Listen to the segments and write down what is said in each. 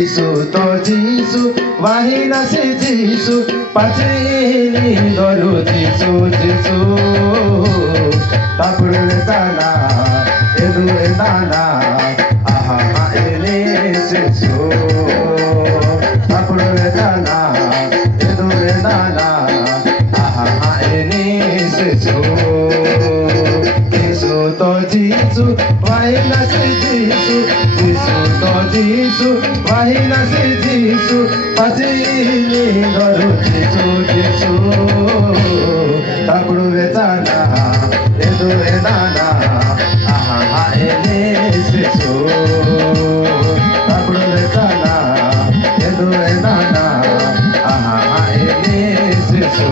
Jisu to Jisu, wahina si Jisu, patini doru Jisu Jisu. Tapuru etana, edu etana, aha ini Jisu. Tapuru etana, edu etana, aha ini Jisu. Jisu to Jisu, wahina si Jisu, Jisu to Jisu. Wahina si Jisu, patini doru Jisu Jisu. Tapuru etana, edu etana, aha ini Jisu. Tapuru etana, edu etana, aha ini Jisu.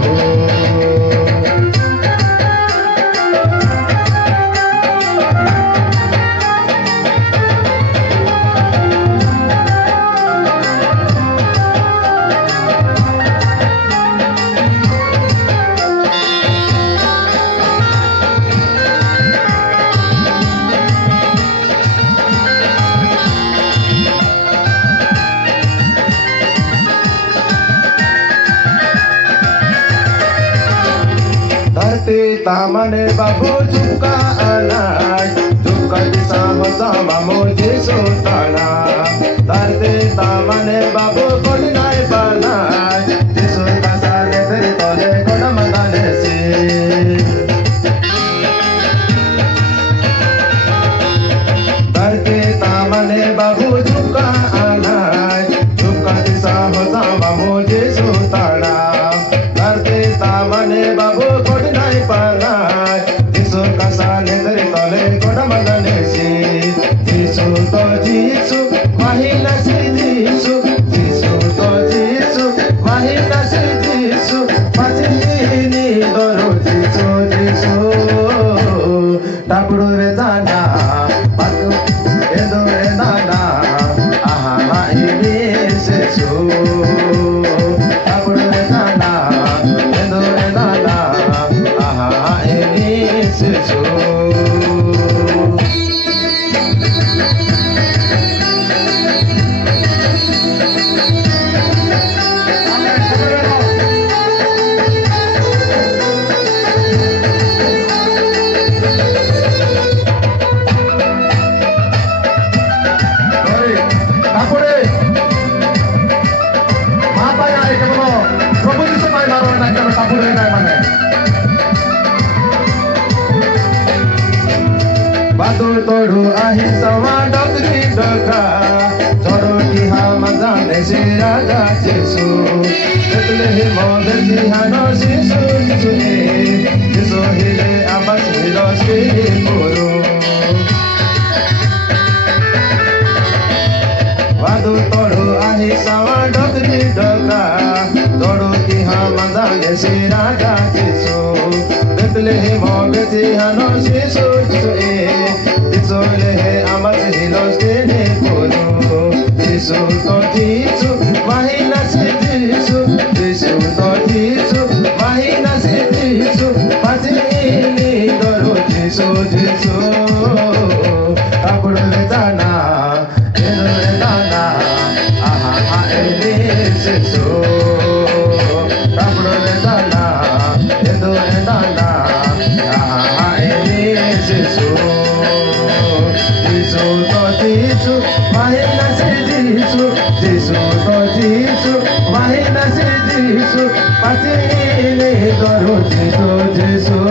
धरती तामने बाबू झुका अनाज झुका दिशा हो सामा मुझे सुताना धरती तामने बाबू code नाय बनाय दिसो का साले तेरे तोले कोड मदाने से धरती तामने बाबू झुका अनाज झुका दिशा हो सामा मुझे सुताना धरती तामने बाबू Jisu kasane dari tole koda madane si Jisu to Jisu wahina si Jisu Jisu to Jisu wahina si Jisu patini doru Jisu Jisu tapuru vedana patu edo vedana aha ini Jisu tapuru vedana edo vedana aha ini Jisu. Batur toru ahi sama dokri doka Toro kiha mazane si raja Jisu Tetle hi mode si hano Jisu Jisu Jisu hile amas hilos ki puru Batur toru ahi sama dokri doka Toro kiha mazane si raja Jisu Tetle hi mode si hano Jisu Jisu Jisole he amas hilos kene kono Jisu to Jisu wahina si Jisu Jisu to Jisu wahina si Jisu patini doru Jisu Jisu tapuru vedana edo vedana aha ini Jisu tapuru vedana edo vedana aha ini Jisu Jisu to Jisu, wahina si Jisu, Jisu to Jisu, wahina si Jisu, patini doru Jisu Jisu.